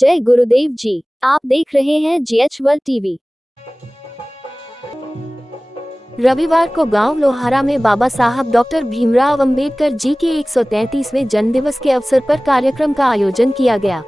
जय गुरुदेव जी। आप देख रहे हैं GH वर्ल्ड टीवी। रविवार को गांव लोहारा में बाबा साहब डॉक्टर भीमराव अंबेडकर जी के 133वें जन्मदिवस के अवसर पर कार्यक्रम का आयोजन किया गया,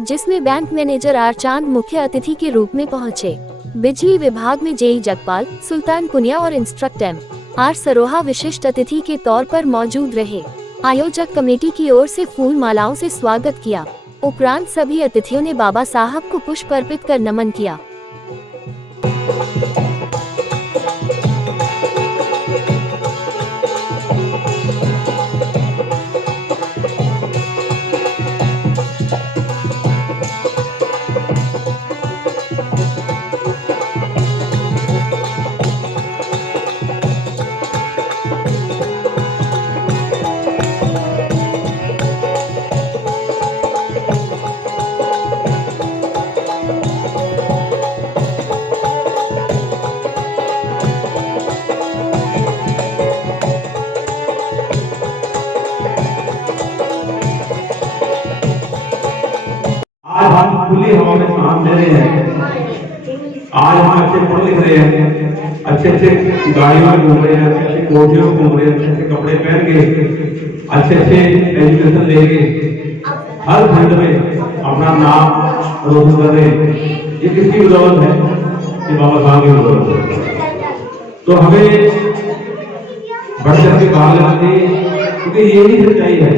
जिसमें बैंक मैनेजर आर चांद मुख्य अतिथि के रूप में पहुंचे। बिजली विभाग में जेई जगपाल, सुल्तान पुनिया और इंस्ट्रक्टर आर सरोहा विशिष्ट अतिथि के तौर पर मौजूद रहे। आयोजक कमेटी की ओर से फूल मालाओं से स्वागत किया। उपरांत सभी अतिथियों ने बाबा साहब को पुष्प अर्पित कर नमन किया। आज हम खुली हवा में सांस ले रहे हैं। आज हम अच्छे पढ़ लिख रहे हैं, अच्छे गाड़ियों में घूम रहे हैं, अच्छे कोठियों में घूम रहे हैं, अच्छे कपड़े पहन के, अच्छे एजुकेशन लेके हर फील्ड में अपना नाम रोशन कर रहे हैं। ये किसकी बदौलत है? ये बाबा साहब की बदौलत है। तो हमें बढ़ चढ़ के भाग लेना चाहिए, क्योंकि यही सच्चाई है।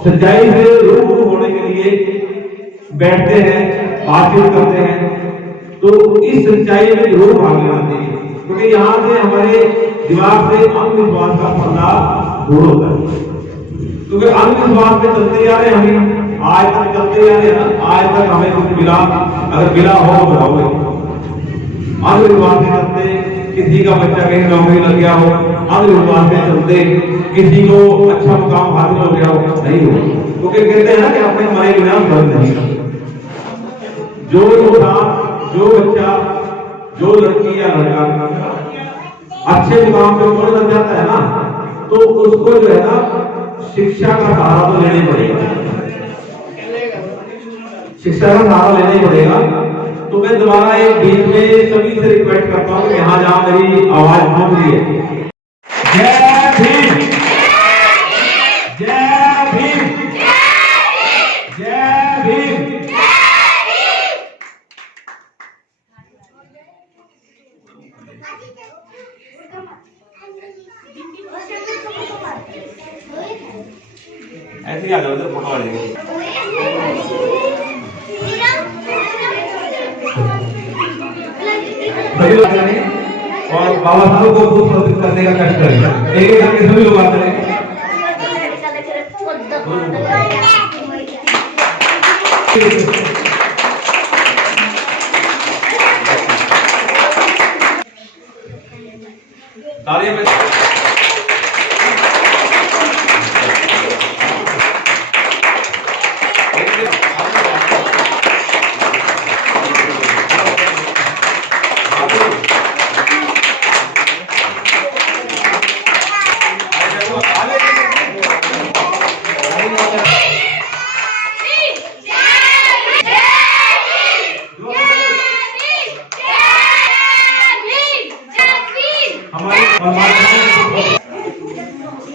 सच्चाई से रूबरू होने के लिए बैठते हैं, बातचीत करते हैं, तो इस सच्चाई में जरूर भाग लेना चाहिए, क्योंकि यहाँ से हमारे दिमाग से अंधविश्वास का पर्दा दूर होता है। क्योंकि अंधविश्वास में चलते जा रहे हैं, हम आज तक चलते जा रहे हैं ना, आज तक हमें कुछ मिला, अगर मिला हो तो बताओगे। अंधविश्वास से चलते किसी का बच्चा कहीं नौकरी लग गया हो, अंधविश्वास से चलते किसी को अच्छा मुकाम हासिल हो गया हो, नहीं हो। क्योंकि कहते हैं ना कि अपने मरे बिना बंद नहीं। जो इंसान, जो बच्चा, जो लड़की या लड़का अच्छे मुकाम पे ऊपर लग जाता है ना, तो उसको जो है ना शिक्षा का सहारा तो लेना ही पड़ेगा। शिक्षा का सहारा लेना ही पड़ेगा। तो मैं दोबारा एक बीच में सभी से रिक्वेस्ट करता हूँ कि यहाँ जहाँ मेरी आवाज पहुंच रही है, जय भीम, जय भीम, जय भीम। ऐसे ही आ जाओ इधर फोटो वाले। और बाबा साहब को खुश करने का कष्ट करें। एक करके सभी लोग आते हैं। तालियां में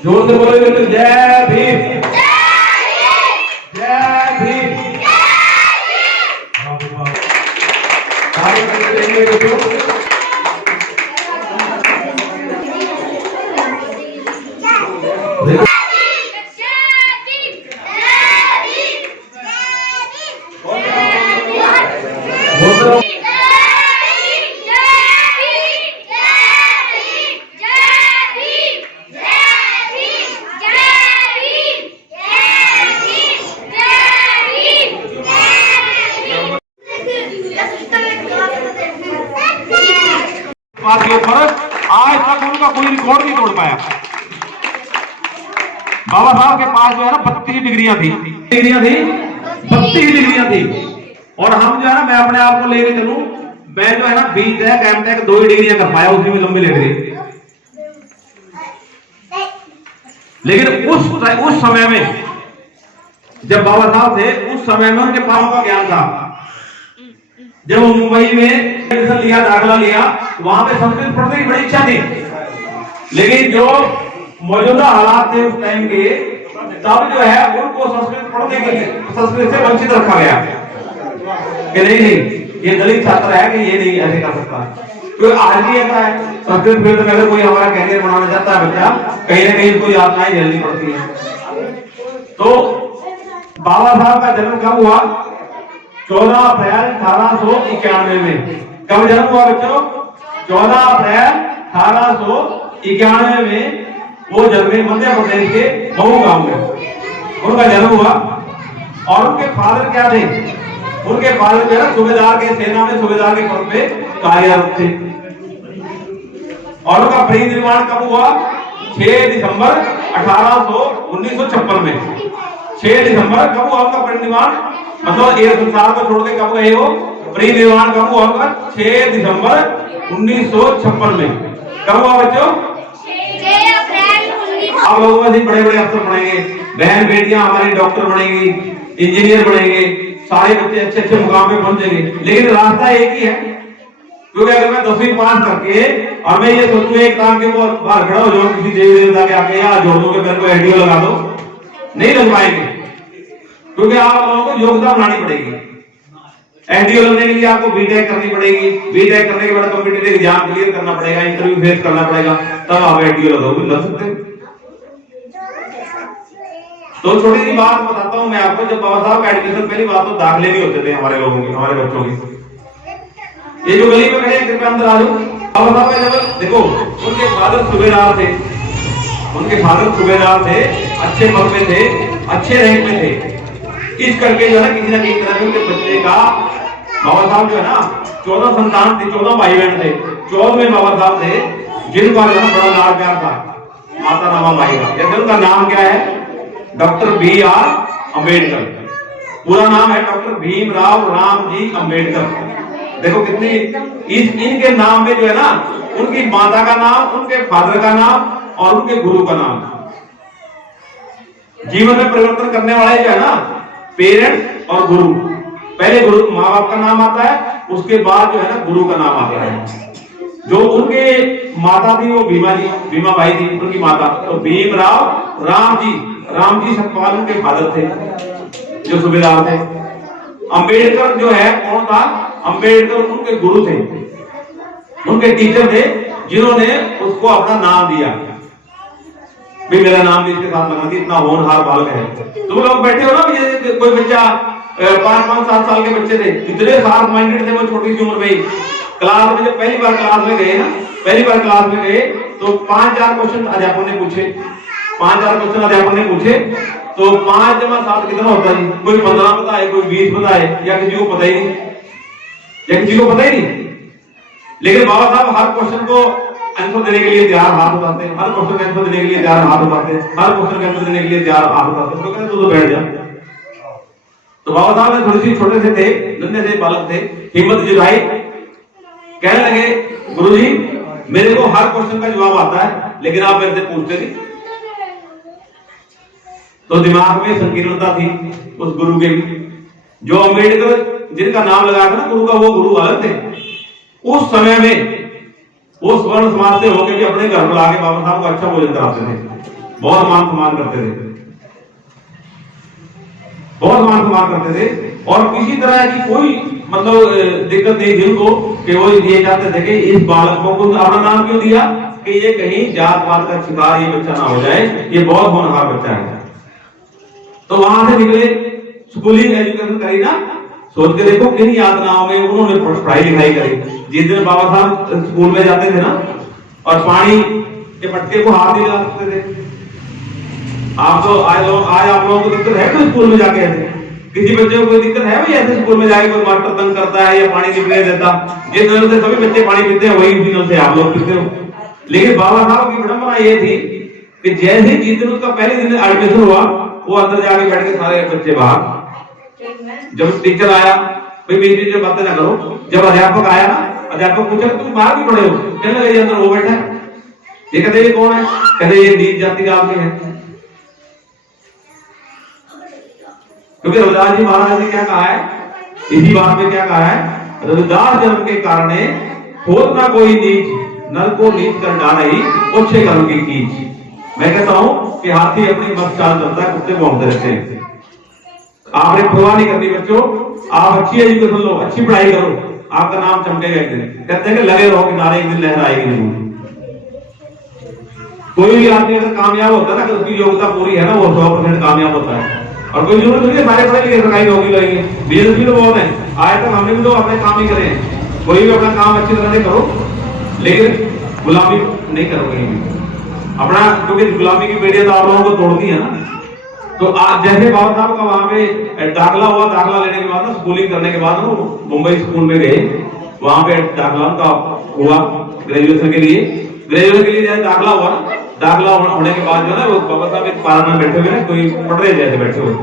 जोर से बोलोगे तो जय भीम, जय भीम। ताली बजाएंगे तो के फर्क आज तक उनका कोई रिकॉर्ड नहीं तोड़ पाया। बाबा साहब के पास जो है ना 32 डिग्रियां थी, 32 डिग्रियां थी। और हम जो है ना, मैं अपने आप को लेके चलूं, मैं जो है ना BTech MTech 2 डिग्रियां कर पाया, उसी में लंबी लग रही। लेकिन उस समय में जब बाबा साहब थे उस समय में उनके पापों का ज्ञान था। जब वो मुंबई में एडमिशन लिया, दाखिला लिया, वहां पे संस्कृत पढ़ने की बड़ी इच्छा थी, लेकिन जो मौजूदा हालात थे उस टाइम के, तब जो है उनको संस्कृत पढ़ने के लिए संस्कृत से वंचित रखा गया कि नहीं ये दलित छात्र है कि ये नहीं ऐसे कर सकता। तो आज भी ऐसा है, संस्कृत फील्ड में अगर कोई हमारा कैरियर बनाना चाहता है बच्चा, कहीं ना कहीं उसको यातनाएं झेलनी पड़ती है। तो बाबा साहब का जन्म कब हुआ? 14 अप्रैल 1891 में। कब जन्म हुआ बच्चों? 14 अप्रैल 1891 में वो जन्मे मध्य प्रदेश के मऊ गांव में उनका जन्म हुआ। और उनके फादर क्या थे? उनके फादर जो है सूबेदार के, सेना में सूबेदार के पद पे कार्यरत थे। और उनका परिनिर्वाण कब हुआ? 6 दिसंबर 1956 में। 6 दिसंबर कब हुआ उनका परिनिर्वाण? मतलब ये संसार को छोड़ के कब गए वो? परिनिर्वाण कब हुआ उनका? 6 दिसंबर 1956 में। कब हुआ बच्चों? 6 अप्रैल 1956। आप लोगों में बड़े बड़े अफसर बनेंगे, बहन बेटियां हमारी डॉक्टर बनेंगी, इंजीनियर बनेंगे, सारे बच्चे अच्छे अच्छे मुकाम पे पहुंचेंगे, लेकिन रास्ता एक ही है। क्योंकि अगर मैं 10वीं पास करके और मैं ये सोचूं एक काम के वो बाहर खड़ा हो जाऊं किसी देवी देवता के आके, या जोड़ दो के मेरे को एडीओ लगा दो, नहीं लग पाएंगे। क्योंकि आप लोगों को योग्यता बनानी पड़ेगी। एडीओ लगने के लिए आपको बीटेक करनी पड़ेगी, बीटेक करने के बाद कॉम्पिटिटिव एग्जाम क्लियर करना पड़ेगा, इंटरव्यू फेस करना पड़ेगा, तब आप एडीओ लगोगे, लग सकते हैं। तो छोटी सी बात बताता हूं मैं आपको। जब बाबा साहब का एडमिशन, पहली बात तो दाखिले नहीं होते थे हमारे लोगों के, हमारे बच्चों के। ये जो गली में खड़े हैं कृपया अंदर आ जाओ। बाबा साहब का जब देखो, उनके फादर सूबेदार थे, उनके फादर सूबेदार थे, अच्छे पद में थे, अच्छे रैंक में थे। इस करके जो है किसी ना किसी तरह उनके बच्चे का, बाबा साहब जो है ना 14 संतान थे, 14 भाई बहन थे, 14वें बाबा साहब थे जिनका जो है बड़ा लाड़ प्यार था माता रमाबाई का। जैसे उनका नाम क्या है? Doctor B.R. अम्बेडकर। पूरा नाम है डॉक्टर भीमराव रामजी अम्बेडकर। देखो कितनी इनके नाम में जो है ना, उनकी माता का नाम, उनके फादर का नाम और उनके गुरु का नाम। जीवन में परिवर्तन करने वाले जो है ना, पेरेंट्स और गुरु। पहले गुरु माँ बाप का नाम आता है, उसके बाद जो है ना गुरु का नाम आता है। जो उनके माता थी वो भीमा बाई थी, उनकी माता। तो भीमराव रामजी सतपाल उनके फादर थे जो सूबेदार थे। अंबेडकर जो है कौन था? अंबेडकर उनके गुरु थे, उनके टीचर थे, जिन्होंने उसको अपना नाम दिया। भाई मेरा नाम भी इसके साथ लगा दी, इतना होनहार बालक है। तुम लोग बैठे हो ना, कोई बच्चा 5-7 साल के बच्चे थे, इतने शार्प माइंडेड थे वो छोटी सी उम्र में ही। क्लास में जब पहली बार क्लास में गए ना, पहली बार क्लास में गए तो 5-4 क्वेश्चन अध्यापक ने पूछे, 5-4 क्वेश्चन अध्यापक ने पूछे। तो 5 जमा 7 कितना होता है? कोई 15 बताए, कोई 20 बताए, या किसी को पता ही नहीं, या किसी को पता ही नहीं। लेकिन बाबा साहब हर क्वेश्चन को आंसर देने के लिए तैयार हाथ उठाते हैं, हर क्वेश्चन का आंसर देने के लिए तैयार हाथ उठाते हैं, हर क्वेश्चन का आंसर देने के लिए तैयार हाथ उठाते हैं। तो कहते तो बैठ जा। तो बाबा साहब ने थोड़ी सी छोटे से थे, नन्हे से बालक थे, हिम्मत जुटाई, कहने लगे गुरुजी मेरे को हर क्वेश्चन का जवाब आता है, लेकिन आप मेरे से पूछते नहीं। तो दिमाग में संकीर्णता थी उस गुरु के भी। जो अम्बेडकर जिनका नाम लगाया था ना गुरु का, वो गुरु अलग थे। उस समय में वो स्वर्ण समाज से होकर भी अपने घर बुला के बाबा साहब को अच्छा भोजन कराते थे, बहुत मान सम्मान करते थे, बहुत मान सम्मान करते थे। और किसी तरह की कोई मतलब दिक्कत नहीं थी उनको, कि वो ये चाहते थे कि इस बालक को अपना नाम क्यों दिया कि ये कहीं जात पात का शिकार ये बच्चा ना हो जाए, ये बहुत होनहार बच्चा है। तो वहां से निकले, स्कूलिंग एजुकेशन करी ना, सोच के देखो किन यातनाओं में उन्होंने पढ़ाई लिखाई करी। जिस दिन बाबा साहब स्कूल में जाते थे ना, और पानी के मटके को हाथ नहीं लगा सकते थे। आप तो आज आप लोगों को दिक्कत है कोई स्कूल में जाके? ऐसे किसी बच्चे को कोई दिक्कत है भाई ऐसे स्कूल में जाके कोई मास्टर तंग करता है या पानी नहीं पीने देता? जिस नल से सभी बच्चे पानी पीते हैं वही उसी नल से आप लोग पीते हो। लेकिन बाबा साहब की विडंबना ये थी कि जैसे जिस दिन उसका पहले दिन एडमिशन हुआ, वो अंदर जाके बैठ के सारे बच्चे बाहर। जब टीचर आया, भाई बीच बीच में बातें ना करो। जब अध्यापक आया ना, अध्यापक पूछा तुम बाहर क्यों खड़े हो? कहने लगे अंदर वो बैठा है। ये कहते ये कौन है? कहते ये नीच जाति का आदमी है। क्योंकि रविदास जी महाराज ने क्या कहा है, इसी बात में क्या कहा है, रविदास जन्म के कारणे होत ना कोई नीच, नर को नीच कर डालही ओछे कर्म की कीच। मैं कहता हूं कि हाथी अपनी मत चाल चलता है, कुत्ते भौंकते रहते हैं। आपने परवाह नहीं करनी बच्चों, आप अच्छी एजुकेशन लो, अच्छी पढ़ाई करो, आपका नाम चमकेगा एक दिन। कहते हैं कि लगे रहो किनारे, एक दिन लहर आएगी जरूर। कोई भी आदमी अगर कामयाब होता है ना, अगर उसकी योग्यता पूरी है ना, वो 100% कामयाब होता है। और कोई जरूरत नहीं है सारे पढ़े लिखे सरकारी नौकरी लगेंगे, बिजनेस भी तो बहुत है। आज तक हमने भी तो अपने काम ही करे हैं। कोई भी अपना काम अच्छी तरह से करो, लेकिन गुलामी नहीं करो कहीं भी अपना, क्योंकि गुलामी की बेड़ियां तो आप लोगों को तोड़ती है ना। तो आज जैसे बाबा साहब का वहां पे दाखिला हुआ, दाखिला लेने के बाद ना, स्कूलिंग करने के बाद वो मुंबई स्कूल में गए, वहां पे दाखिला का हुआ ग्रेजुएशन के लिए। ग्रेजुएशन के लिए जैसे दाखिला हुआ, दाखिला होने के बाद जो है वो बाबा साहब एक पार्क में बैठे हुए ना, कोई पढ़ रहे जैसे बैठे हुए,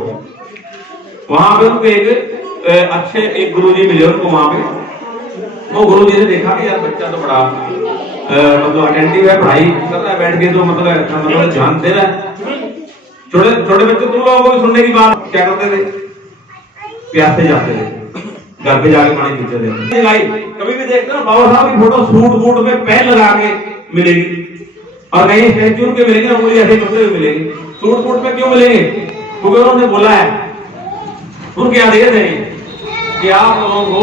वहां पे उनको एक अच्छे एक गुरुजी मिले उनको वहां पे। वो गुरुजी ने देखा कि यार बच्चा तो बड़ा मतलब अटेंटिव है, पढ़ाई कर रहा है, बैठ के तो मतलब ध्यान दे रहा है। छोटे छोटे बच्चे तुम लोगों को सुनने की बात क्या करते थे, प्यासे जाते थे, घर पे जाके पानी पीते थे। कभी भी देखते ना बाबा साहब की फोटो सूट बूट में पेन लगा के मिलेगी, और कहीं स्टैच्यू के मिलेंगे, उंगली ऐसे करते हुए मिलेंगे। सूट बूट में क्यों मिलेंगे? क्योंकि उन्होंने बोला है, उनके आदेश है कि आप लोगों को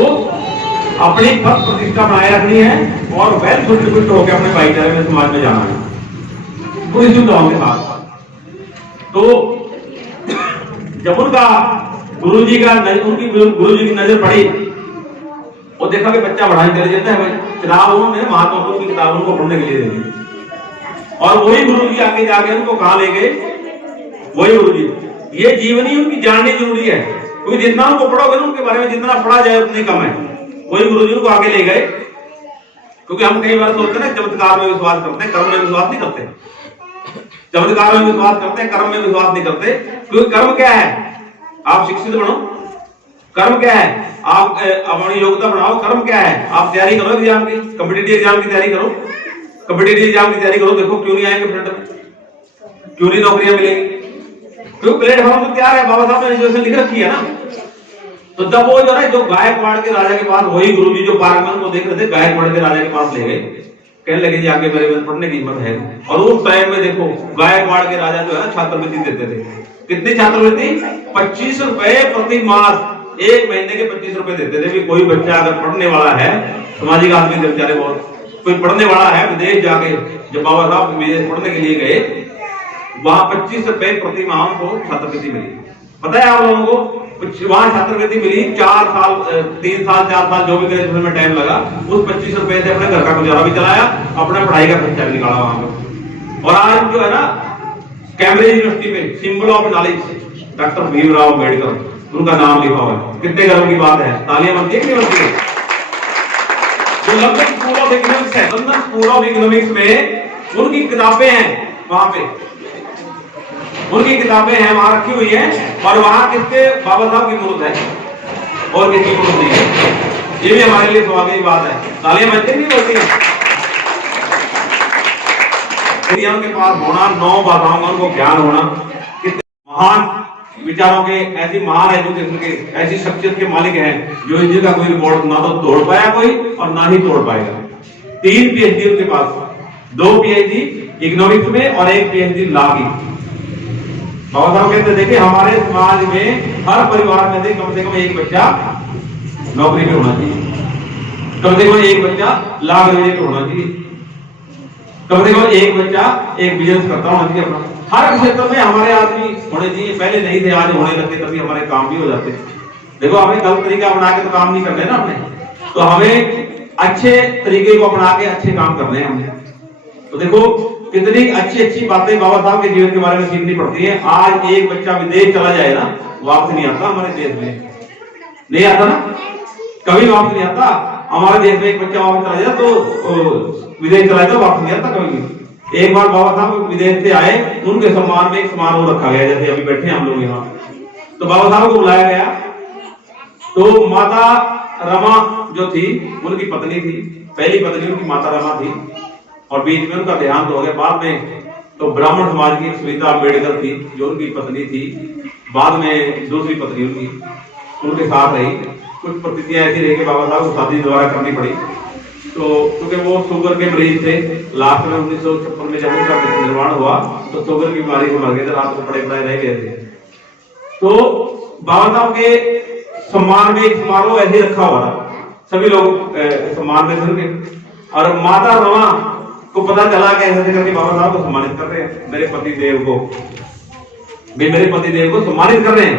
अपनी पद प्रतिष्ठा बनाए रखनी है और वेल फिट होकर अपने भाईचारे में, समाज में जाना है पूरी सुविधाओं के साथ। तो जब उनका गुरुजी की नजर पड़ी, वो देखा कि बच्चा बड़ा इंटेलिजेंट है, किताब उन्होंने महात्मा बुद्ध की किताब उनको पढ़ने के लिए दे दी। और वही गुरुजी आगे जाके उनको कहां ले गए, वही गुरुजी। ये जीवनी उनकी जाननी जरूरी है, क्योंकि जितना उनको पढ़ोगे ना, उनके बारे में जितना पढ़ा जाए उतनी कम है। वही गुरुजी को आगे ले गए, क्योंकि हम कई बार सोचते हैं चमत्कार में विश्वास करते हैं, कर्म में विश्वास नहीं करते। चमत्कार में विश्वास करते हैं, कर्म में विश्वास नहीं करते। क्योंकि कर्म क्या है, आप शिक्षित बनो। कर्म क्या है, आप अपनी योग्यता बढ़ाओ। कर्म क्या है, आप तैयारी करो एग्जाम की, कॉम्पिटिटिव एग्जाम की तैयारी करो, कॉम्पिटिटिव एग्जाम की तैयारी करो। देखो क्यों नहीं आएंगे फ्रंट में, क्यों नहीं नौकरियां मिलेंगी, क्यों प्लेटफॉर्म तो तैयार है, बाबा साहब ने रिजर्वेशन लिख रखी है ना। तो जब वो जो है, जो गायकवाड़ के राजा के पास, वही गुरुजी जो पार्क में उनको देख रहे थे, गायकवाड़ के राजा के पास ले गए, कहने लगे जी आगे मेरे में पढ़ने की हिम्मत है। और उस टाइम में देखो गायकवाड़ के राजा जो है ना, छात्रवृत्ति देते थे। कितनी छात्रवृत्ति? 25 रुपए प्रति मास, एक महीने के 25 रुपए देते थे। कोई बच्चा अगर पढ़ने वाला है, सामाजिक आदमी थे बेचारे बहुत, कोई पढ़ने वाला है विदेश जाके, जब बाबा साहब विदेश पढ़ने के लिए गए, वहां 25 रुपए प्रति माह को छात्रवृत्ति मिली। पता है आप लोगों को, वहां छात्रवृत्ति मिली 4 साल 3 साल 4 साल जो भी ग्रेजुएशन में टाइम लगा, उस 25 रुपए से अपने घर का गुजारा भी चलाया, अपना पढ़ाई का खर्चा भी निकाला वहां पे। और आज जो है ना, कैम्ब्रिज यूनिवर्सिटी में symbol of knowledge doctor Bhimrao Ambedkar, उनका नाम लिखा हुआ है। कितने गर्व की बात है, तालियां बनती है कि नहीं बनती है? तो लंदन स्कूल ऑफ इकोनॉमिक्स है, लंदन स्कूल ऑफ इकोनॉमिक्स में उनकी किताबें हैं, वहां पे उनकी किताबें हैं, वहां रखी हुई हैं। और वहां किसके, बाबा साहब की मूर्त है और किसकी मूर्त नहीं है। ये भी हमारे लिए सौभाग्य की बात है। तालियां बजती नहीं बोलती हैं? के पास होना, 9 भाषाओं का उनको ज्ञान होना, कितने महान विचारों के, ऐसी महान एजुकेशन के, ऐसी शख्सियत के मालिक हैं, जो इनका कोई रिकॉर्ड ना तो तोड़ पाया कोई और ना ही तोड़ पाएगा। 3 PhD उनके पास, 2 PhD इकोनॉमिक्स में और 1 PhD लॉ की। बाबा साहब कहते देखिए, हमारे समाज में हर परिवार में से कम एक बच्चा नौकरी पे होना चाहिए, कम से कम एक बच्चा लॉ ग्रेजुएट होना चाहिए, कम से कम एक बच्चा एक बिजनेस करता होना चाहिए अपना। हर क्षेत्र में हमारे आदमी होने चाहिए। पहले नहीं थे, आज होने लगे, तभी हमारे काम भी हो जाते। देखो, हमें गलत तरीका अपना के तो काम नहीं करना है ना हमने, तो हमें अच्छे तरीके को अपना के अच्छे काम करने हैं हमने। तो देखो कितनी अच्छी अच्छी बातें बाबा साहब के जीवन के बारे में सीखनी पड़ती है। आज एक बच्चा विदेश चला जाए ना, वापस नहीं आता हमारे देश में, नहीं आता ना, कभी वापस नहीं आता। हमारे देश में एक बच्चा वापस चला जाए तो विदेश चला जाए, वापस नहीं आता कभी भी। एक बार बाबा साहब विदेश से आए, उनके सम्मान में एक समारोह रखा गया, जैसे अभी बैठे हम लोग यहाँ। तो बाबा साहब को बुलाया गया, तो माता रमा जो थी, उनकी पत्नी थी, पहली पत्नी उनकी माता रमा थी, और बीच में उनका देहांत हो गया। बाद में तो ब्राह्मण समाज की सुनीता अम्बेडकर थी, जो उनकी पत्नी थी, बाद में दूसरी पत्नी उनकी उनके साथ रही। कुछ परिस्थितियां ऐसी रही कि बाबा साहब को शादी दोबारा करनी पड़ी। तो क्योंकि वो शुगर के मरीज थे, लास्ट में 1956 में जब उनका निर्माण हुआ तो शुगर की बीमारी को मर गए थे, रात को पड़े पड़े रह गए थे। तो बाबा साहब के सम्मान में एक समारोह ऐसे रखा हुआ था, सभी लोग सम्मान में थे, और माता रमा को पता चला कि ऐसे करके बाबा साहब को सम्मानित कर रहे हैं, मेरे पति देव को सम्मानित कर रहे हैं।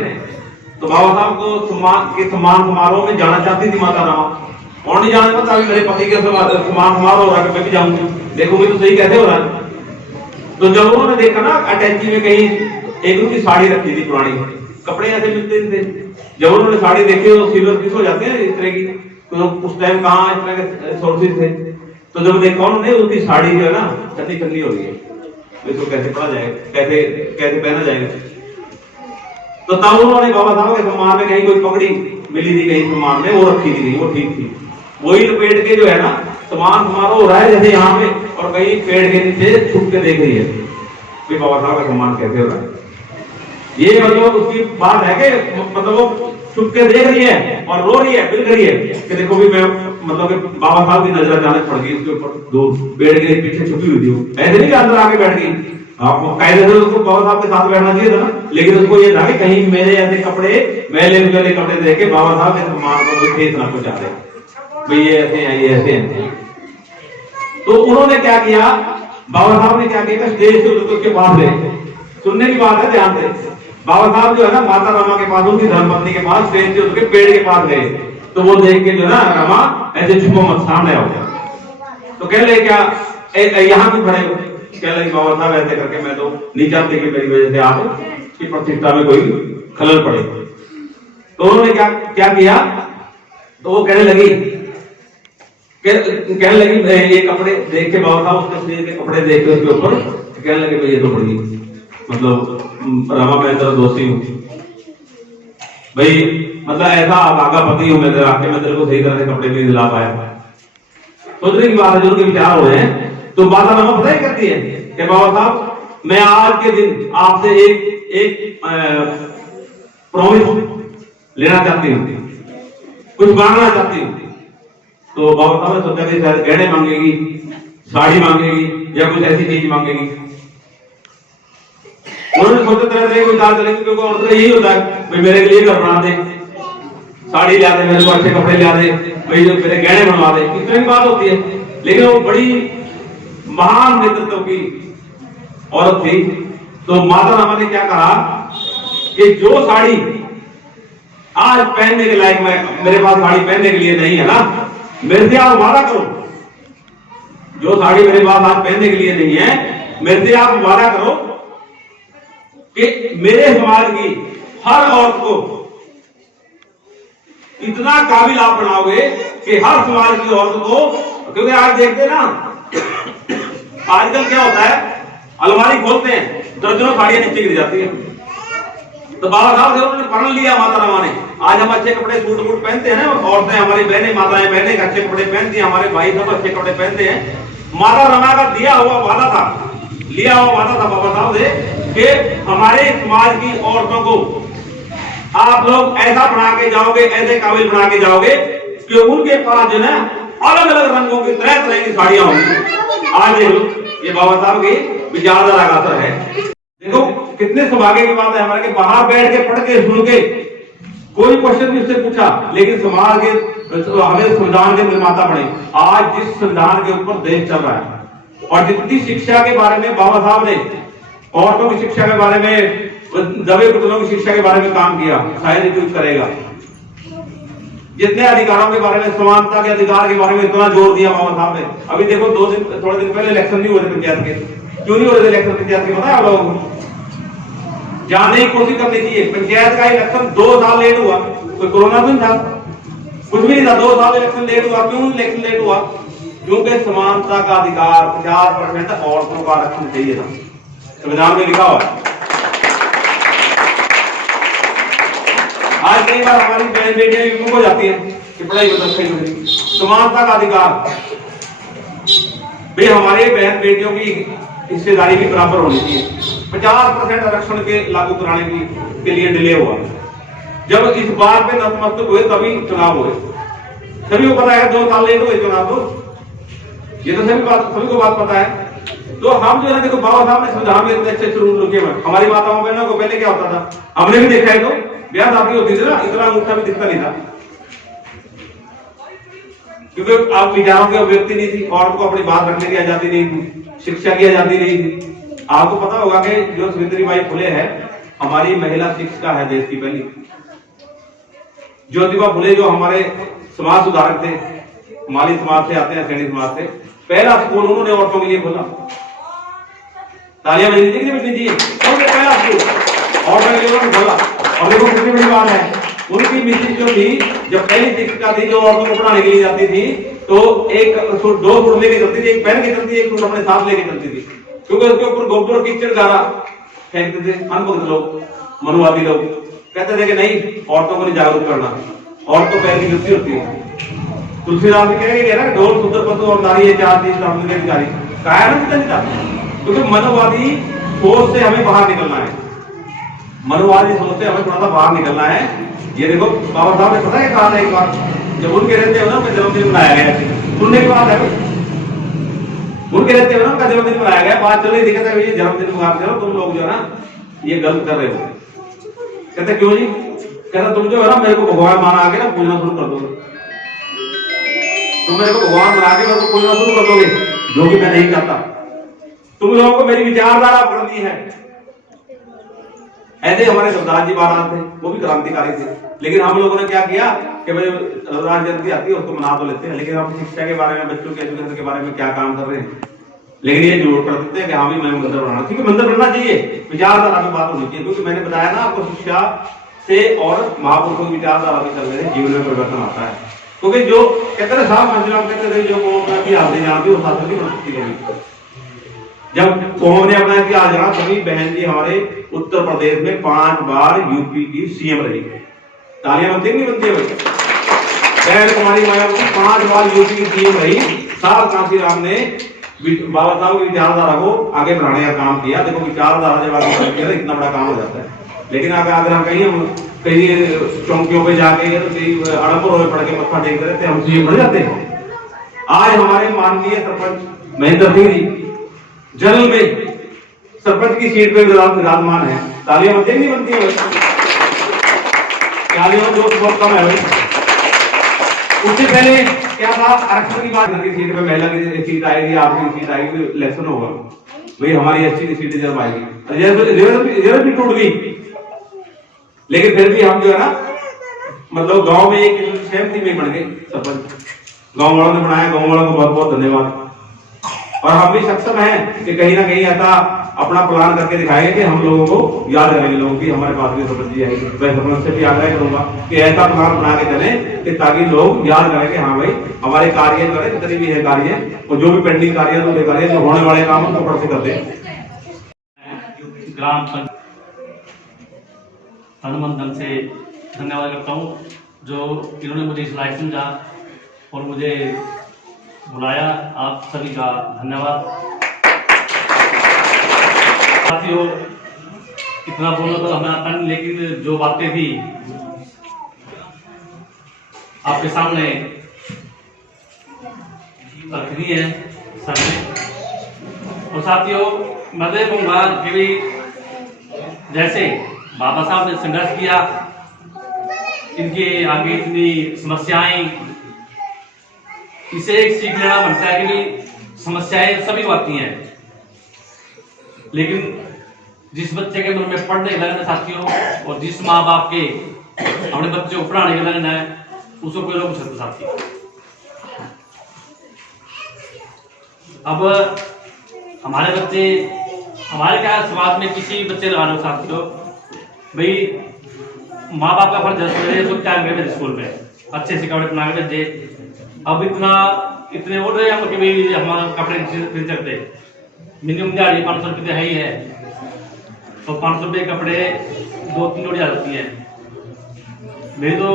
तो बाबा साहब को सम्मान समारोह में जाना चाहती थी माता रमा, और नहीं जाने पता मेरे पति के सम्मान समारोह हो रहा है, मैं भी जाऊंगी, देखूंगी तो सही कैसे हो रहा है। तो जब उन्होंने देखा ना अटैची में कहीं एक उनकी साड़ी रखी थी पुरानी, कपड़े ऐसे मिलते थे, जब उन्होंने साड़ी देखी तो सिल्वर पीस हो जाते हैं इस तरह की, तो उस टाइम कहाँ इस तरह के सोर्सेज थे। तो जब देखा उन्होंने उनकी साड़ी जो है ना चन्नी चन्नी हो रही है, इसको कैसे पहना जाएगा, कैसे पहना जाएगा। तो तब उन्होंने बाबा साहब के सम्मान में कहीं कोई पगड़ी मिली थी, कहीं सम्मान में वो रखी थी, वो ठीक थी, वही लपेट के जो है ना सम्मान समारोह हो रहा है जैसे यहाँ पे, और कहीं पेड़ के नीचे छुप के देख रही है कि बाबा साहब का सम्मान कैसे हो रहा है। ये मतलब उसकी बात है कि मतलब वो छुप के देख रही है और रो रही है, बिलख रही है कि देखो भी मैं मतलब कि बाबा साहब की नजर अचानक पड़ गई इसके ऊपर, दूर पेड़ के पीछे छुपी हुई थी, ऐसे नहीं अंदर आके बैठ गई। आपको कायदे से उसको बाबा साहब के साथ बैठना चाहिए था ना, लेकिन उसको ये था कि कहीं मेरे ऐसे कपड़े मैले उजले कपड़े देख के बाबा साहब के सम्मान को कोई ठेस ना पहुंचा दे, भाई ये ऐसे हैं, ये ऐसे हैं। तो उन्होंने क्या किया, बाबा साहब ने क्या किया, स्टेज से उसके पास गए, सुनने की बात है ध्यान से, बाबा साहब जो है ना माता रमा के पास, उनकी धर्मपत्नी के पास, स्टेज से उसके पेड़ के पास गए। तो वो देख के जो है ना रमा ऐसे छुपो मत, सामने आओ। तो कह ले क्या यहाँ भी खड़े हो, कह लगी बाबा साहब ऐसे करके मैं तो नहीं चाहती कि मेरी वजह से आपकी प्रतिष्ठा में कोई खलल पड़े। तो उन्होंने क्या किया, तो वो कहने लगी ये कपड़े देख के बाबा साहब उसके शरीर के कपड़े देख के उसके ऊपर कहने लगे भाई ये तो बड़ी मतलब रमा मैं तेरा दोषी हूँ भाई, मतलब ऐसा आगा पति हूँ मैं तेरा, मैं तेरे को सही तरह से कपड़े भी दिला पाया। सोचने की बात है, जो उनके विचार हो रहे हैं। तो बात रमा पता ही करती है कि बाबा साहब मैं आज के दिन आपसे एक प्रॉमिस लेना चाहती हूँ, कुछ मांगना चाहती हूँ। तो बाबा साहब ने सोचा कि शायद गहने मांगेगी, साड़ी मांगेगी या कुछ ऐसी चीज मांगेगी। उन्होंने सोचा तरह तरह के विचार करेंगे, क्योंकि औरत यही होता है भाई मेरे लिए घर बना दे, साड़ी ला दे, मेरे को अच्छे कपड़े ला दे, भाई जो मेरे गहने बनवा दे, इस तरह की बात होती है। लेकिन वो बड़ी महान नेतृत्व की औरत थी। तो माता रमा ने क्या कहा कि जो साड़ी आज पहनने के लायक मेरे पास साड़ी पहनने के लिए नहीं है ना, मेरे से आप वादा करो, जो साड़ी मेरे पास आज पहनने के लिए नहीं है, मेरे से आप वादा करो कि मेरे समाज की हर औरत को इतना काबिल आप बनाओगे कि हर समाज की औरत को, क्योंकि आज देखते हैं ना आजकल क्या होता है, अलमारी खोलते हैं दर्जनों साड़ियां नीचे गिर जाती है। तो बाबा साहब से उन्होंने पढ़ लिया माता रमा ने, आज हम अच्छे कपड़े सूट बूट पहनते हैं ना, औरतें हमारी बहनें माताएं बहनें अच्छे कपड़े पहनती हैं, हमारे भाई सब अच्छे कपड़े पहनते हैं। माता रमा का लिया हुआ वादा था बाबा साहब से कि हमारे समाज की औरतों को आप लोग ऐसा बना के जाओगे, ऐसे काबिल बना के जाओगे कि उनके पास जो है अलग अलग रंगों की तरह तरह की साड़ियां होंगी। आज ये बाबा साहब की विचारधारा का असर है। देखो कितने सौभाग्य की बात है हमारे के बाहर बैठ के पढ़ के सुन के कोई क्वेश्चन भी उससे पूछा, लेकिन समाज के हमें संविधान के निर्माता बने। आज जिस संविधान के ऊपर देश चल रहा है और जितनी शिक्षा के बारे में बाबा साहब ने, औरतों की शिक्षा के बारे में, दबे पुतलों की शिक्षा के बारे में काम किया, शायद कुछ करेगा। जितने अधिकारों के बारे में, समानता के अधिकार के बारे में इतना जोर दिया बाबा साहब ने। अभी देखो थोड़े दिन पहले इलेक्शन नहीं हो रहे पंचायत के, क्यों नहीं हो रहे इलेक्शन पंचायत के, पता है आप लोगों को? जानने की कोशिश करनी चाहिए। पंचायत का इलेक्शन 2 साल लेट हुआ, कोई कोरोना तो नहीं था, कुछ भी नहीं था, 2 साल इलेक्शन लेट हुआ। क्यों इलेक्शन लेट हुआ? क्योंकि समानता का अधिकार 50% औरतों का आरक्षण चाहिए था, संविधान में लिखा हुआ है। आज कई बार हमारी बहन बेटियां विमुख हो जाती हैं कि पढ़ाई समानता का अधिकार, भाई हमारे बहन बेटियों की हिस्सेदारी भी बराबर होनी चाहिए। 50% आरक्षण के लागू कराने के लिए डिले हुआ। जब इस बात पे नतमस्तक हुए तभी चुनाव हुए। सभी को पता है 2 साल लेट हुए चुनाव, तो ये तो सभी को बात पता है। तो हम जो है देखो, बाबा साहब ने संविधान में इतने अच्छे रूल लिखे हुए। हमारी माताओं बहनों को पहले क्या होता था, हमने भी देखा है, तो ब्याह शादी होती थी ना, इतना अंगूठा भी दिखता नहीं था, क्योंकि आप विचारों की अभिव्यक्ति नहीं थी, औरत को अपनी बात रखने की आजादी नहीं थी, शिक्षा की आजादी नहीं थी। आपको पता होगा कि जो सावित्रीबाई फुले है हमारी महिला शिक्षिका है देश की पहली। ज्योतिबा फुले जो हमारे समाज सुधारक थे, माली समाज से आते हैं, सैनिक समाज से, पहला स्कूल उन्होंने औरतों के लिए खोला। तालियां बजनी चाहिए। पहला स्कूल औरतों के लिए उन्होंने खोला। और देखो कितनी बड़ी बात है, उनकी मिसेज जो थी, जब पहली शिक्षिका थी जो औरतों को पढ़ाने के लिए जाती थी, तो 2 सूट लेके चलती थी, एक पहन के चलती थी, एक सूट अपने साथ लेके चलती थी, क्योंकि उसके ऊपर गोबर कीचड़ गारा फेंकते थे अनभक्त लोग, मनुवादी लोग। कहते थे कि नहीं, औरतों को नहीं जागरूक करना, औरत तो पैर की जुत्ती होती है। तुलसीदास भी कहेंगे ना, ढोल सुंदर पशु और नारी ये 4 चीज सामने अधिकारी काया ना, क्योंकि मनोवादी सोच से हमें बाहर निकलना है। मनोवादी सोच से हमें थोड़ा सा बाहर निकलना है। ये देखो बाबा साहब ने पता है कहा था एक बार, जब उनके रहते हो ना उनका जन्मदिन मनाया गया, सुनने की बात है, उनके रहते हो ना उनका जन्मदिन मनाया गया, बात चल रही थी, कहते ये जन्मदिन मना करो, तुम लोग जो है ना ये गलत कर रहे हो। कहते क्यों जी? कहता तुम जो है ना मेरे को भगवान माना आके ना पूजना शुरू कर दोगे, तुम मेरे को भगवान बना के मेरे को पूजना शुरू कर दोगे, जो कि मैं नहीं चाहता। तुम लोगों को मेरी विचारधारा पकड़नी है। ऐसे हमारे सरदार जी महाराज थे, वो भी क्रांतिकारी थे, लेकिन हम लोगों ने क्या किया कि भाई रविदास जयंती आती है उसको मना तो लेते हैं, लेकिन हम शिक्षा के बारे में, बच्चों के एजुकेशन के बारे में क्या काम कर रहे हैं। लेकिन ये जोड़ कर देते हैं कि हाँ भी मैं मंदिर बनाना, क्योंकि मंदिर बनना चाहिए, विचारधारा की बात होनी चाहिए। क्योंकि मैंने बताया ना आपको, शिक्षा से और महापुरुषों की विचारधारा भी चलने से जीवन में परिवर्तन आता है। क्योंकि जो कहते हैं साफ मंजिला कहते थे, जो कौम अपना इतिहास नहीं जानती वो शासन नहीं बन सकती कभी। जब कौम ने अपना इतिहास जाना, तभी बहन जी हमारे उत्तर प्रदेश में 5 बार यूपी की सीएम रही। तालियां बनती नहीं बनती है भाई? बहन कुमारी मायावती 5 बार यूपी की सीएम रही। साहब कांशीराम ने बाबा साहब की विचारधारा को आगे बढ़ाने का काम किया। देखो विचारधारा जब आगे बढ़ती है इतना बड़ा काम हो जाता है। लेकिन अगर हम कहीं चौकियों पे जाके अड़पुर पढ़ के मत्था टेकते रहते, हम सीएम बन जाते हैं। आज हमारे माननीय सरपंच महेंद्र सिंह जी जनरल में सरपंच की सीट पे विराजमान है। तालियां बनती नहीं बनती है? तालियां जो बहुत कम है भाई। उससे पहले क्या था, आरक्षण की बात की सीट पे महिला की सीट आएगी, आपकी सीट आएगी, इलेक्शन होगा भाई, हमारी एसटी की सीट रिजर्व आएगी, रिजर्व भी टूट गई। लेकिन फिर भी हम जो है ना, मतलब गांव में एक सहमति में बन गए सरपंच, गांव वालों ने बनाया, गांव वालों को बहुत बहुत धन्यवाद। और हम भी सक्षम हैं कि कहीं ना कहीं ऐसा अपना प्लान करके दिखाएंगे कि हम लोगों को याद रहेंगे, लोगों की हमारे पास भी सरपंच जी आएंगे। मैं सरपंच से भी आग्रह करूंगा कि ऐसा प्लान बना के चले कि ताकि लोग याद करें कि हाँ भाई हमारे कार्य करें, जितने भी है कार्य, और जो भी पेंडिंग कार्य तो कार्य जो होने वाले काम उनको फट से कर दें। ग्राम अनुबंधन से धन्यवाद करता हूँ जो इन्होंने मुझे इस लायक समझा और मुझे बुलाया। आप सभी का धन्यवाद। साथियों, इतना बोलना तो हमें आता नहीं, लेकिन जो बातें थी आपके सामने रखनी है सर ने। और साथियों, मैं तो कहूँगा कि जैसे बाबा साहब ने संघर्ष किया, इनके आगे इतनी समस्याएं, इसे एक सीख लेना बनता है कि समस्याएं सभी को आती हैं, लेकिन जिस बच्चे के मन में पढ़ने के लगन है साथियों, और जिस माँ बाप के अपने बच्चे को पढ़ाने के लगन है, उसको कोई रोक सकता साथियों। अब हमारे बच्चे, हमारे क्या समाज में किसी भी बच्चे लगा लो साथियों, भाई माँ बाप का फर्ज है तो क्या भेजे स्कूल में, अच्छे से कपड़े पहना के भेजे। अब इतने बोल रहे हैं कि भाई हमारा कपड़े खरीद सकते, मिनिमम दिहाड़ी 500 रुपये है ही है, तो 500 रुपये कपड़े 2-3 जोड़ी आ जाती हैं। मेरी तो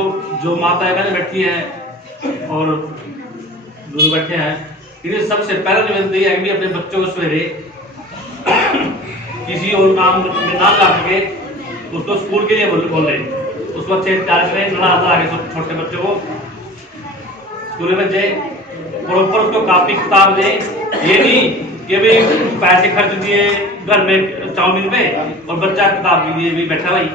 जो माताएं बहनें बैठी हैं और जो बैठे हैं, इन्हें सबसे पहला निवेदन यह है कि अपने बच्चों को सवेरे किसी और काम में ना ला सके उसको स्कूल के लिए बोल रहे, उसको अच्छे तैयार करें, ना आता आगे छोटे बच्चे को स्कूल में जाए, प्रॉपर उसको कापी किताब दे। ये नहीं कि भाई पैसे खर्च दिए घर में चाउमीन पे और बच्चा किताब के लिए भी बैठा भाई।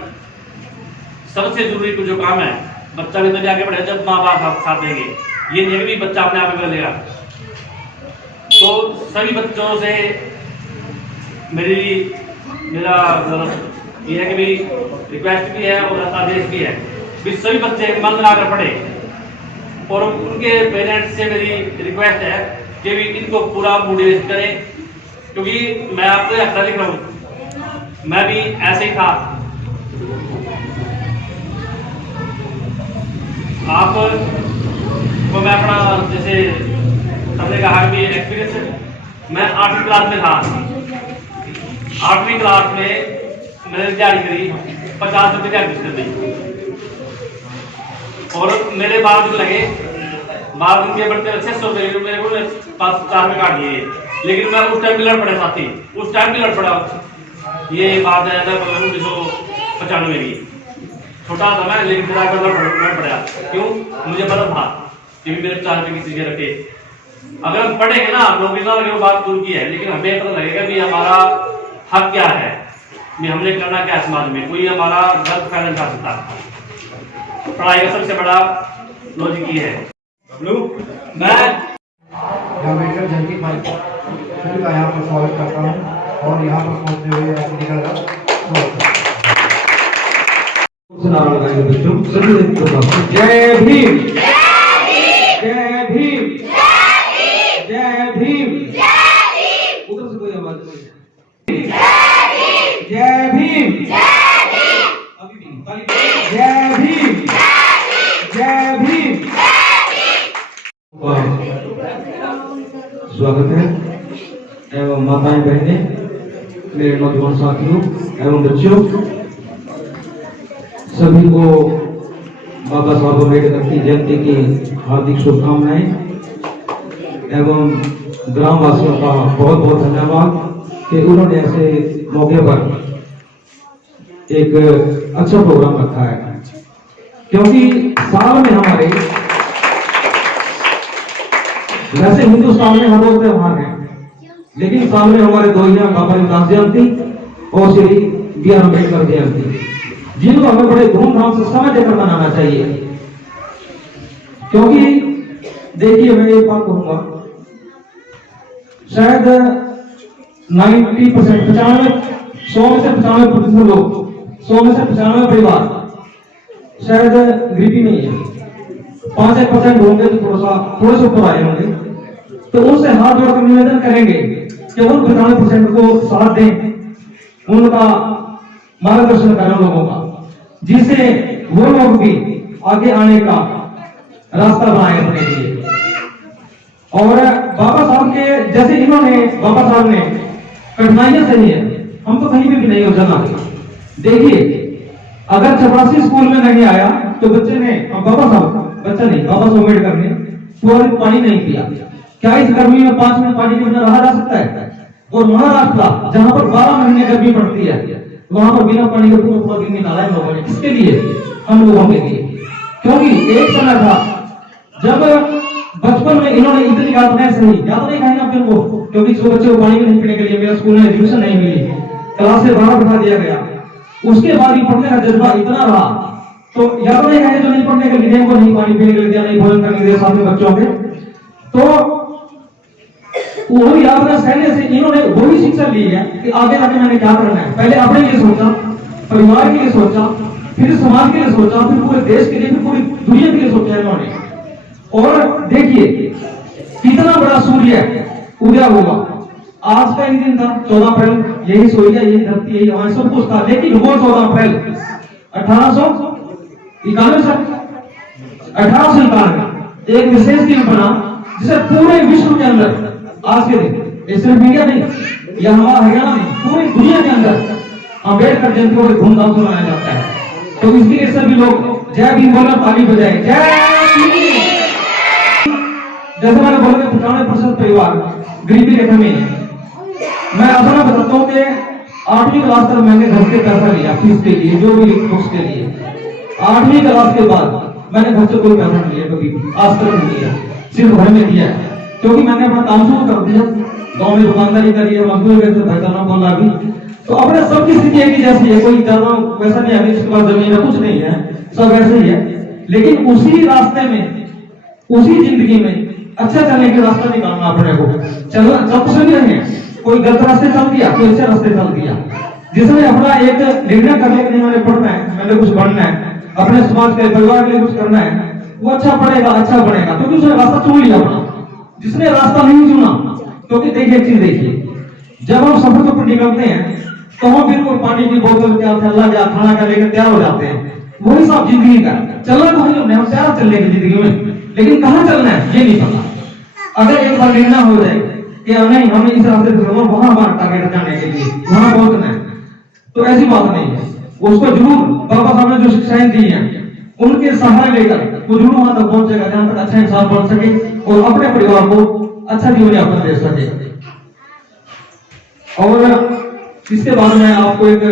सबसे जरूरी जो काम है, बच्चा भी तो आगे बढ़े जब माँ बाप साथ देंगे। ये नहीं भी बच्चा अपने आप में लेगा। तो सभी बच्चों से मेरा ये है कि भाई रिक्वेस्ट भी है और आदेश भी है कि सभी बच्चे मन लगाकर पढ़े। और उनके पेरेंट्स से मेरी रिक्वेस्ट है कि भी इनको पूरा मोटिवेट करें, क्योंकि मैं आपको ऐसा लिख रहा हूँ, मैं भी ऐसे ही था। आप तो मैं अपना जैसे हमने कहा कि एक्सपीरियंस, मैं 8वीं क्लास में था। 8वीं क्लास में मैंने तैयारी करी, 50 रुपये तैयारी कर दी और मेरे बाल लगे, बाल उनके बढ़ते 600 रुपये मेरे को 4 में काट दिए। लेकिन मैं उस टाइम भी लड़ पड़ा साथी, उस टाइम भी लड़ पड़ा। ये बात है 1995 की, छोटा था मैं, लेकिन लड़ पड़ा। क्यों? मुझे पता था कि मेरे 4 रुपये की चीजें रखे। अगर हम पढ़ेंगे ना, नौकरी ना लगे वो बात दूर की है, लेकिन हमें पता लगेगा कि हमारा हक क्या है, हमने करना क्या समाज में, कोई हमारा गलत फैला जा सकता। पढ़ाई का सबसे बड़ा लॉजिक ये है। मैं जंगी भाई सभी का यहाँ पर स्वागत करता हूँ और यहाँ पर पहुँचते हुए जय भीम, जय भीम, जय भीम। उधर से कोई आवाज नहीं। जय भीम, अभी भी जय भीम, जय भीम। स्वागत है एवं माताएं बहनें, मेरे नौजवान साथियों एवं बच्चों, सभी को बाबा साहब अम्बेडकर की जयंती की हार्दिक शुभकामनाएं एवं ग्रामवासियों का बहुत बहुत धन्यवाद कि उन्होंने ऐसे मौके पर एक अच्छा प्रोग्राम रखा है। क्योंकि साल में हमारे, वैसे हिंदुस्तान में हर रोज त्योहार है, लेकिन साल में हमारे दो ही हैं, बाबा रामदास जयंती और श्री बी आर अम्बेडकर जयंती, जिनको हमें बड़े धूमधाम से समय देकर मनाना चाहिए। क्योंकि देखिए, मैं एक बात कहूंगा, शायद 90% 100 में से 95% लोग, 100 में से 95 परिवार शायद गरीबी नहीं है। 5% होंगे तो थोड़े से ऊपर आए होंगे, तो उनसे हाथ जोड़कर निवेदन करेंगे कि उन 95% को साथ दें, उनका मार्गदर्शन करें लोगों का, जिससे वो लोग भी आगे आने का रास्ता बनाए अपने लिए। और बाबा साहब के जैसे इन्होंने, बाबा साहब ने कठिनाइयां सही है, हम तो कहीं भी नहीं हो जाना। देखिए, अगर 84 स्कूल में नहीं आया तो बच्चे ने, बाबा साहब, बच्चा नहीं, बाबा साहब अम्बेडकर ने पूरा दिन पानी नहीं पिया। क्या इस गर्मी में 5 मिनट पानी के बिना रहा जा सकता है? और महाराष्ट्र जहां पर 12 महीने गर्मी पड़ती है, वहां पर बिना पानी के पूरा दिन निकाला है लोगों ने। किसके लिए? हम लोगों के लिए। क्योंकि एक समय था जब बचपन में इन्होंने इतनी यातनाएं सही, याद नहीं खाई आपको, क्योंकि जो बच्चे को पानी नहीं पीने के लिए मेरा स्कूल में एडमिशन नहीं मिली, क्लास से बाहर बिठा दिया गया। उसके बाद भी पढ़ने का जज्बा इतना रहा, तो याद नहीं खाए जो नहीं पढ़ने के लिए, को नहीं पानी पीने के लिए दिया, नहीं भोजन करने के लिए साथ में बच्चों के, तो वही याद सहने से इन्होंने वही शिक्षा ली है कि आगे आगे मैंने क्या करना है। पहले अपने लिए सोचा, परिवार के लिए सोचा, फिर समाज के लिए सोचा, फिर पूरे देश के लिए, फिर पूरी दुनिया के लिए सोचा इन्होंने। और देखिए कितना बड़ा सूर्य उदय हुआ। आज का ही दिन था 14 अप्रैल, यही सूर्य, यही धरती, यही हमारे सब कुछ था। लेकिन वो 14 अप्रैल 1891 से 1891 एक विशेष दिन बना, जिसे पूरे विश्व के अंदर आज के दिन, सिर्फ इंडिया नहीं या हमारा हरियाणा नहीं, पूरी दुनिया के अंदर अम्बेडकर जयंती को धूमधाम से मनाया जाता है। तो इसलिए सभी लोग जय भीम बोलकर ताली बजाए, जय भीम। जैसे मैंने बोला 95% परिवार गरीबी रेखा में है, मैं अपना बताता हूँ कि 8वीं क्लास तक मैंने घर से पैसा लिया फीस के लिए, जो भी बुक्स के लिए। 8वीं क्लास के बाद मैंने घर से कोई पैसा नहीं लिया, कभी आज तक नहीं लिया, सिर्फ घर में दिया है। क्योंकि मैंने अपना काम शुरू कर दिया, गाँव में दुकानदारी करी है, मजदूरी करके घर करना बोला भी, तो अपने सबकी स्थिति एक ही जैसी है, कोई ज्यादा वैसा नहीं है इसके बाद जमीन है कुछ नहीं है, सब ऐसे ही है। लेकिन उसी रास्ते में, उसी जिंदगी में अच्छा चलने के रास्ता निकालना अपने को। चलना सब कुछ नहीं है, कोई गलत रास्ते चल दिया, कोई अच्छे रास्ते चल दिया। जिसने अपना एक निर्णय करने के लिए मैंने पढ़ना है, मैंने कुछ बनना है, अपने समाज के परिवार के लिए कुछ करना है, वो अच्छा पढ़ेगा, अच्छा बनेगा, क्योंकि उसने रास्ता चुन लिया अपना। जिसने रास्ता नहीं चुना, क्योंकि देखिए एक चीज देखिए, जब हम सफर पर निकलते हैं तो हम बिल्कुल पानी की बोतल क्या थैला क्या खाना क्या लेकर तैयार हो जाते हैं। वही सब जिंदगी का चलना तो नहीं, हम तैयार चलने की जिंदगी में, लेकिन कहाँ चलना है ये नहीं पता। अगर एक बार निर्णय हो जाए कि नहीं हमें इस रास्ते से वहां हमारा टारगेट जाने के लिए वहां पहुंचना है, तो ऐसी बात नहीं है। उसको जरूर बाबा साहब ने जो शिक्षाएं दी हैं उनके सहारा लेकर वो जरूर वहां तक पहुंचेगा जहां तक अच्छा इंसान बन सके और अपने परिवार को अच्छा जीवन यापन दे सके। और इसके बाद में आपको एक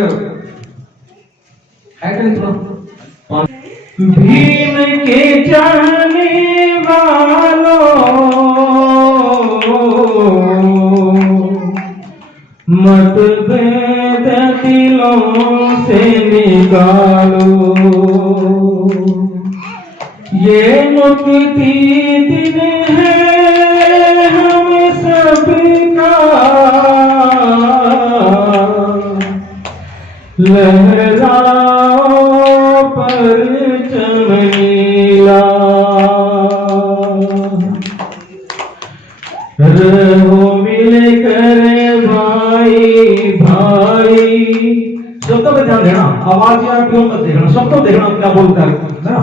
भीम के चाहने वालों मतभेद दिलों से निकालो, ये मुक्ति दिन है हम सबका, लहराओ परचम नीला, रहो मिलकर भाई भाई। शब्दों पे ध्यान देना, आवाज या क्यों मत देखना, शब्दों देखना क्या बोलता है ना।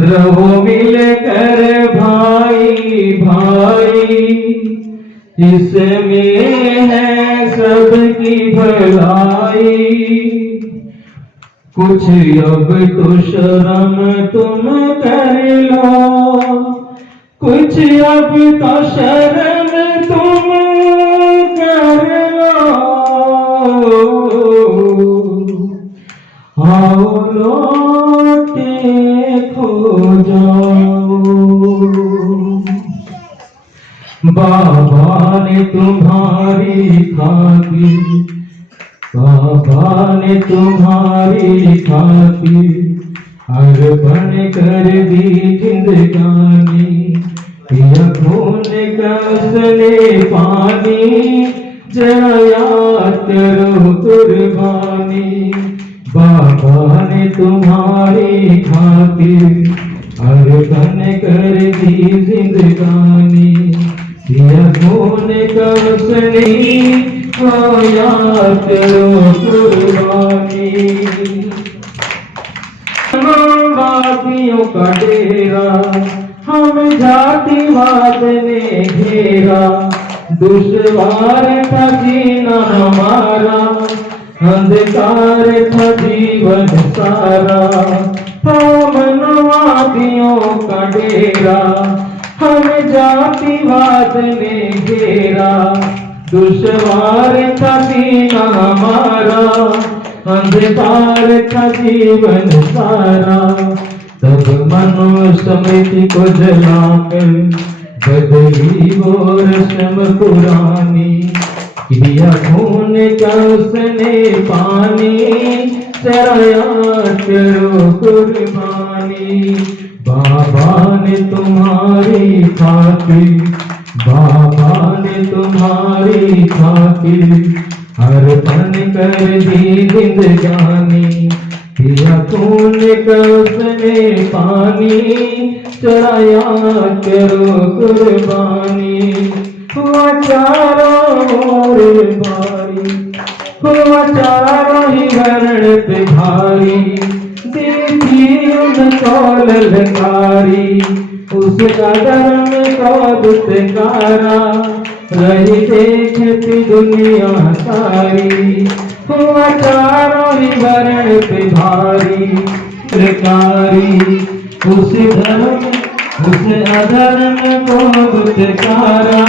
रहो मिलकर भाई भाई, इसमें है सबकी भलाई, कुछ अब तो शर्म तुम कर लो, कुछ अब तो शर्म तुम कर लो, आओ लौटे खो जाओ। बाबा ने तुम्हारी खातिर, बाबा ने तुम्हारी खातिर अर्पण कर दी जिंदगानी, पिया खून का उसने पानी, जरा याद करो कुर्बानी। बाबा ने तुम्हारी खातिर अर्पण कर दी जिंदगानी, पिया खून का उसने याद करो कुर्बानी। वादियों का डेरा हम जातिवाद ने घेरा, दुश्वार था जीना हमारा, अंधकार था जीवन सारा, मनवादियों का डेरा हम जातिवाद ने घेरा, दुश्वार था जीना हमारा, अंधकार था जीवन सारा। तब मनुस्मृति को जलाकर बदली वो रस्म पुरानी, किया खून का उसने पानी, जरा याद करो कुर्बानी। बाबा ने तुम्हारी खातिर, बाबा ने तुम्हारी खातिर अर्पण कर दी जिंदगानी, पिया खून का उसने पानी, जरा याद करो कुर्बानी। हुआ चारों ओर भारी, हुआ चारों ही वर्ण पे भारी, देखी उनको ललकारी, उसका धर्म को दुत्कारा, रही देखती दुनिया सारी। हुआ चारों ही वर्ण पे भारी प्रकारी, उस धर्म उस अधर्म को दुत्कारा,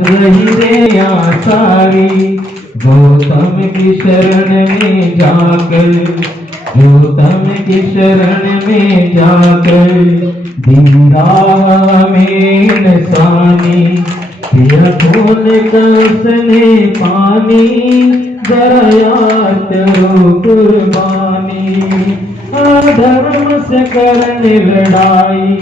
रही रे आसारी। गौतम की शरण में जाकर, गौतम की शरण में जाकर दीदा में नसानी। तेरा खून का उसने पानी, जरा याद करो कुर्बानी। अधर्म से करने लड़ाई,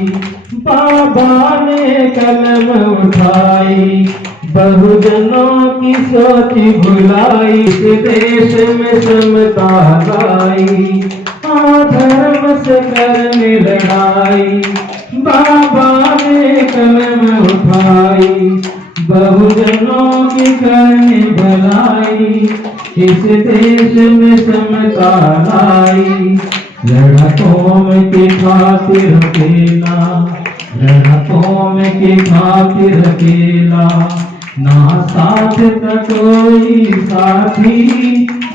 बाबा ने कलम उठाई। बहुजनों की सोची भुलाई, इस देश में समता लाई। अधर्म से करने लड़ाई, बाबा ने कलम उठाई। बहुजनों की करने भलाई, इस देश में समता लाई। लड़ा कौम की खातिर अकेला, लड़ा कौम की खातिर अकेला। ना साथ का कोई साथी,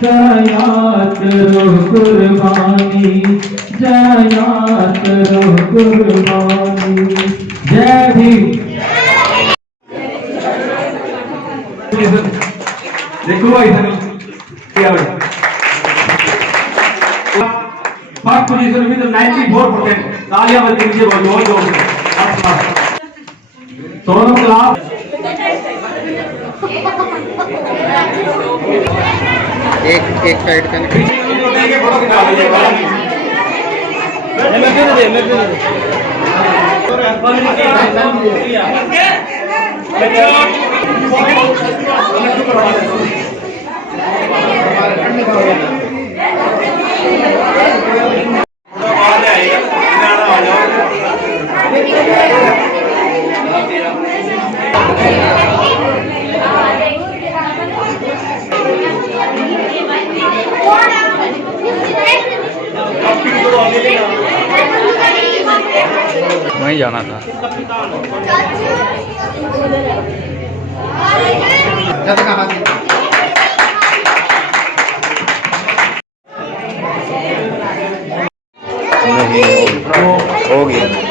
जयात करो कुर्बानी, जयात करो कुर्बानी। जय भीम। देखो भाई क्या भाई फर्स्ट पोजीशन में तो 94%। तालियां बज दीजिए बहुत जोर से। सोनम क्लास एक साइड का वहीं जाना था। नहीं हो गया।